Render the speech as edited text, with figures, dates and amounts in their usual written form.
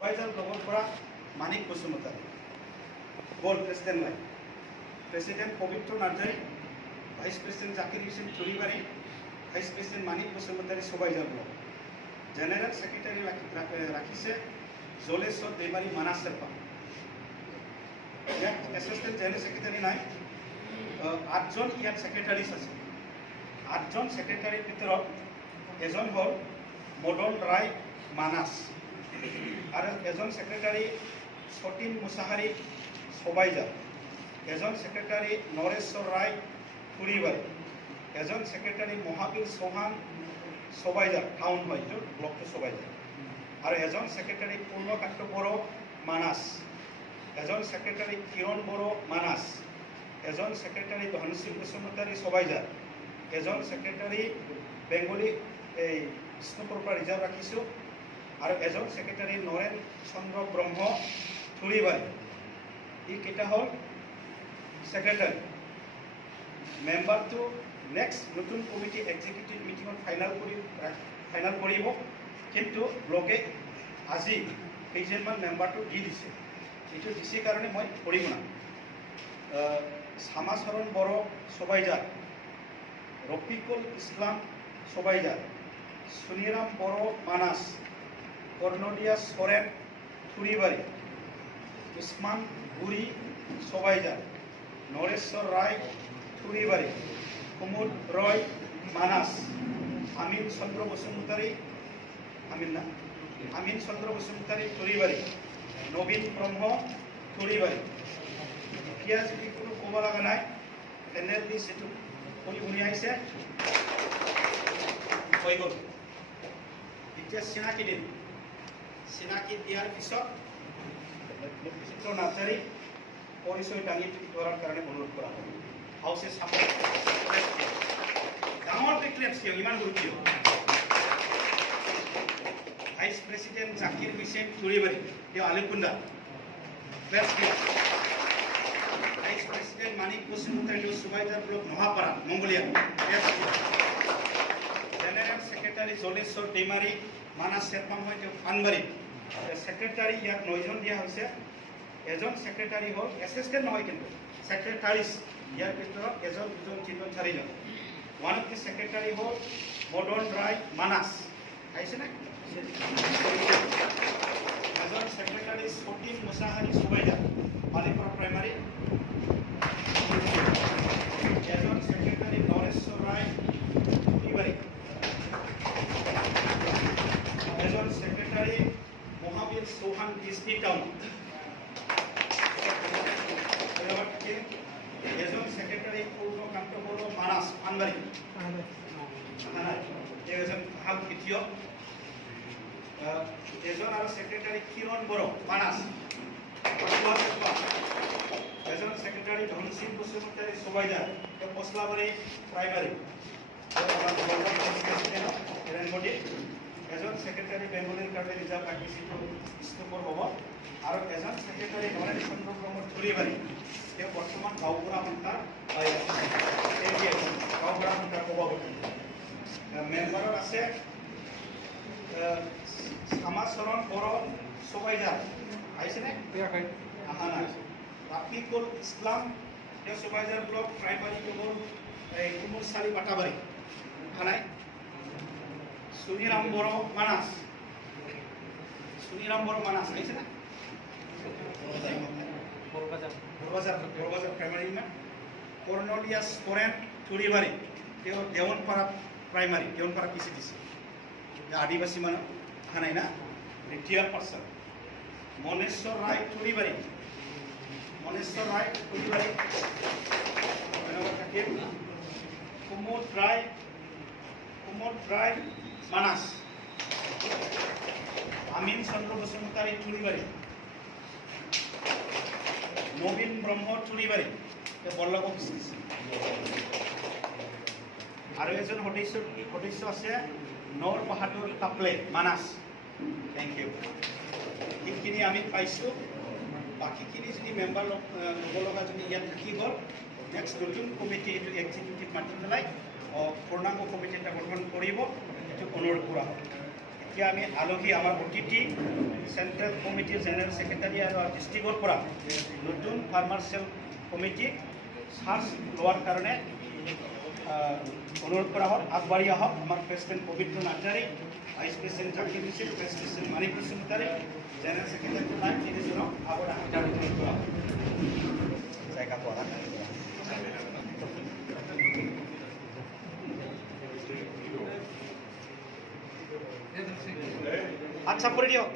Advisor Global Pura Manik Kusumutari. Gold President Lai. President Povitro Narjari, Vice President Zakir Hussain Churibari, Vice President Manik Kusumutari Supervisor Global. General Secretary Rakise Zolesor Debari Manas Serpa. Assistant General Secretary Nai, Adjon Ian Secretary Sasi. Adjon Secretary Pitro, Ezon Hall, Modon Rai Manas. Ezon Secretary Sotin Musahari Sobaija. Ezon Secretary Noresor Rai Puribari. Ezon Secretary Mohabil Sohan Sobaija, Town Hall, Block to Sobaija. Ezon Secretary Purno Kaktoboro Manas. Ezon Secretary Kiron Boro Manas. Ezon Secretary Dhansi Kusumutari Sobaija. Ezon Secretary Bengali Snupurpa Reserve Rakisu. Ezon Secretary Noren Chandra Brahmo Thuribari. Kita hall Secretary. Member to next Nutun Committee Executive Meeting on final Koribo came to bloke Azi Kejanman member to DDC. It is DC Karani Moi Porimuna Samasaron Boro Sobaija Ropikul Islam Sobaija Suniram Boro Manas Cornodia Soren Thuribari Usman Guri Sobaija Noresor Rai Thuribari Kumud Roy Manas Amin Chandra Busumutari Amin Chandra Busumutari Thuribari Nobin Brahmo Thuribari Piaz Bikuru Kovalaganai NLD Situ Koli Uniai se Koigol Itya Sinaki din Sinaki diar pisok Sitro Natari Polisoi Dangi Toran Karane Bonur Kura Houses Sam Damor Declares here Iman Gurukio Vice President Zakir Hussain Churibari Dia Alikunda Vice President Manik Kusumutari Supervisor Block Nohapara Mongolia General Secretary Zolesor Demari Manas Serpam Anbari Secretary Yak Noizon Dia House Ezon Secretary Hall Assistant Noikin Secretaries Yak Pitro Ezon Chindon Charijo one of the Secretary Hall Modon Rai Manas Aisena Ezon Secretary Sotin Musahari Subaija Malipur Primary Ezon Secretary Noresor Rai Ibari Ezon Secretary Mohabil Sohan District Town Ezon Secretary Purno Kantoboro Manas Anbari Ezon Ham Kitio Ezon Secretary Kiron Boro Manas Ezon Secretary Dhansi Kusumutari Sobaija Poslabari Primary Ezon Secretary Bengali Karte Reserve Rakisi to Istupur Hobo Ezon Secretary Noren Chandra Brahmo Thuribari Dia Bortoman Gaugura Huntar Gaugura Huntar Hobo Member আছে Samasaron Boro Sobaija আইছেনে আহানা Rafiqul Islam dia Supervisor Block Primary Togol Kumur Sari Batabari Hanai Suniram Boro Manas aisena Borbazar Primary na Cornelius Foren Thuribari Devonpara Primary Devonpara PCTC Adivasi mana hanai na retired person Monesor Rai Thuribari Kumud Rai Manas Amin Chandra Busumutari Thuribari Nobin Brahmo Thuribari Bollagok Aru ejon hodisho ase Nor Bahadur Kaple Manas thank you Ikini ami paisu বাকি খিনি যদি member লগা যদি ইয়াত থাকি গল next নতুন committee এটো executive মাতি পেলাই পূৰ্ণাংগ কমিটি এটা গঠন কৰিব এটো অনুৰোধ কৰা এতিয়া আমি আলহী আমাৰ অতিথি চেণ্ট্ৰেল কমিটিৰ জেনেৰেল ছেক্ৰেটাৰী আৰু ডিষ্ট্ৰিক্টৰ পৰা নতুন ফাৰ্মাৰ্চিয়েল কমিটি চাৰ্জ লোৱাৰ কাৰণে অনুৰোধ কৰা হ'ল। আগবাঢ়ি আহক। আমাৰ প্ৰেচিডেণ্ট পবিত্ৰ Narzary, vice president Zakir Hussain, vice president Manik Hussain, general secretary নাই তিনিজনক আগত অনুৰোধ কৰা হ'ল। জায়গা পোৱা আচ্ছা, পৰি দিয়ক।